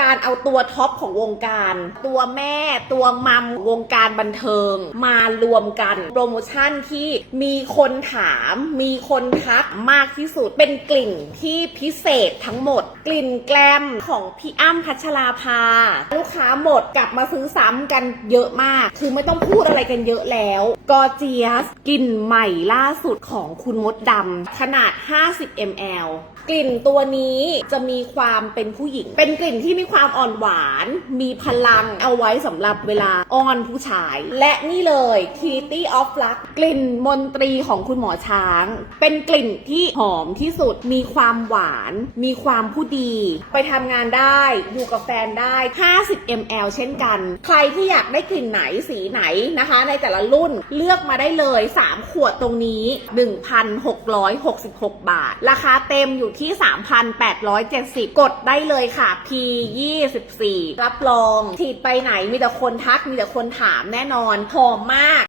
การเอาตัวท็อปของวงการ ตัวแม่ตัวมัมวงการบันเทิง มารวมกันโปรโมชั่นที่มีคนถาม มีคนทักมากที่สุด เป็นกลิ่นที่พิเศษทั้งหมด กลิ่นแกลมของพี่อ้ำพัชราภาลูก ค้าหมดกลับมาซื้อซ้ำกันเยอะมาก คือไม่ต้องพูดอะไรกันเยอะแล้ว กอเจียสกลิ่นใหม่ล่าสุดของคุณมดดำขนาด 50 ml กลิ่นตัวนี้จะมีความเป็นผู้หญิง เป็นกลิ่นที่มีความอ่อนหวาน มีพลังเอาไว้สำหรับเวลาอ้อนผู้ชาย และนี่เลย Kitty of Luck กลิ่นมนตรีของคุณหมอช้าง เป็นกลิ่นที่หอมที่สุด มีความหวาน มีความผู้ดี ไปทำงานได้ อยู่กับแฟนได้ 50 ml เช่นกัน ใครที่อยากได้กลิ่นไหนสีไหนนะคะ ในแต่ละรุ่นเลือกมาได้เลย 3 ขวดตรงนี้ 1,666 บาท ราคาเต็มอยู่ที่ 3,870 กดได้เลยค่ะ P 24 รับรองฉีดไปไหนมีแต่คนทักมีแต่คนถามแน่นอนหอมมาก